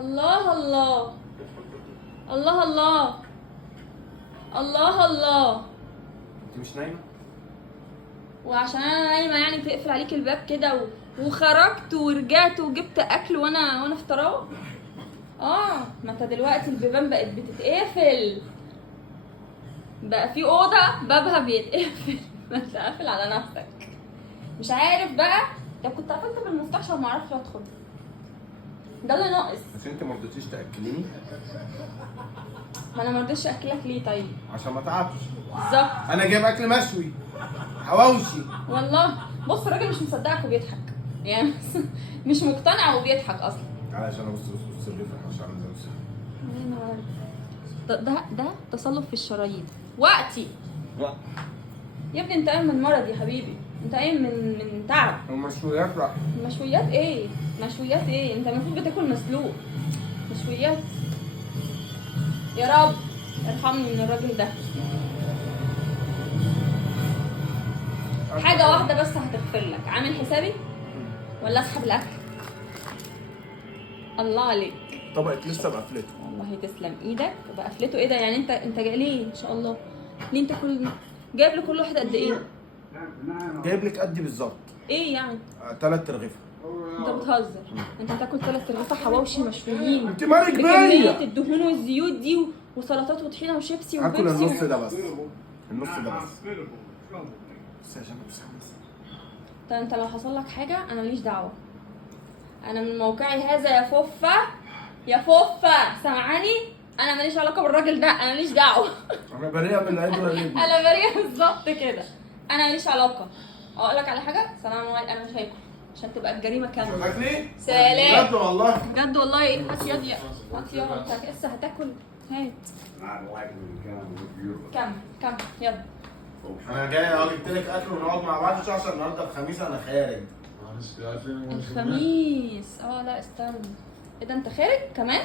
الله الله الله الله الله الله. انت مش نايمه؟ وعشان انا نايمه يعني تقفل عليك الباب كده وخرجت ورجعت وجبت اكل وانا في طراوه؟ ما انت دلوقتي البيبان بقت بتتقفل، بقى في اوضه بابها بيتقفل ما انت قافل على نفسك. مش عارف بقى، لو كنت قفلت بالمفتاح عشان ما اعرفش ادخل، ده اللي ناقص. بس انت ما رضيتيش تاكليني. ما انا ما رضيتش اكلك ليه طيب؟ عشان ما تعبش. بالظبط. انا جايب اكل مشوي حواوشي. والله بص الراجل مش مصدقك وبيضحك يعني مش مقتنع وبيضحك اصلا. عشان ابص الريفه مش عامل زي ده تصلب في الشرايين وقتي. يا ابني انت قايم من مرض يا حبيبي، انت قايم من تعب. المشويات لا. مشويات ايه؟ مشويات ايه؟ انت المفروض بتاكل مسلوق. مشويات يا رب ارحمني من الراجل ده. حاجة واحدة بس هتغفر لك، عامل حسابي ولا اسحب الاكل؟ الله عليك. طبقت لسه بقفلته. والله تسلم ايدك. بقفلته ايه ده يعني؟ انت جاي ليه ان شاء الله؟ ليه انت جايب لكل واحد قد ايه؟ جايب لك قدي بالظبط. ايه يعني؟ 3 رغيفه. انت بتهزر. انت هتاكل 3 رغيفه حواوشي مشويين؟ انت مالك بكمية بيا؟ الدهون والزيوت دي وسلطات وطحينه وشيبسي هاكل وبيبسي النص ده بس. النص ده بس. بس يا جماعه بس. انت لو حصل لك حاجه انا ماليش دعوه. انا من موقعي هذا يا فوفا، يا فوفا سامعاني؟ انا ماليش علاقه بالراجل ده، انا ماليش دعوه انا بريئه من العيد والعيد. انا بريئه بالظبط كده، انا ماليش علاقه. اقول لك على حاجه، سلام عليكم، انا مش هاكل عشان تبقى الجريمه كامله. هتاكلي؟ سلام. بجد والله. بجد والله. ايه؟ هات يدي، هات يلا. انت لسه هتاكل؟ هات. كمل يلا. انا جاي اهو جبت لك اكل ونقعد مع بعض شويه عشان النهارده الخميس انا خارج. الخميس؟ لا استنى، ايه ده انت خارج كمان؟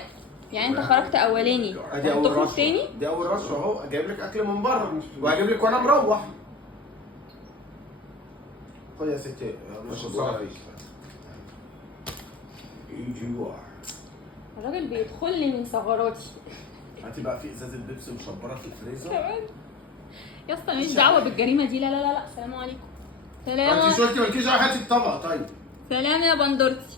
يعني انت خرجت اولاني ادي اول وهتخرج رشه تاني؟ دي اول رشه اهو. جايب لك اكل من بره وهجيب لك وانا مروح. خد يا ستي مش هتصرف فيك. الراجل بيدخل لي من ثغراتي. هاتي بقى في ازازه بيبسي مشبره في الفريزر كمان يا اسطى ماليش دعوه بالجريمه دي. لا لا لا لا، سلام عليكم. سلام. انت شلتي مالكيش دعوه. هاتي الطبق طيب. سلام يا بندورتي.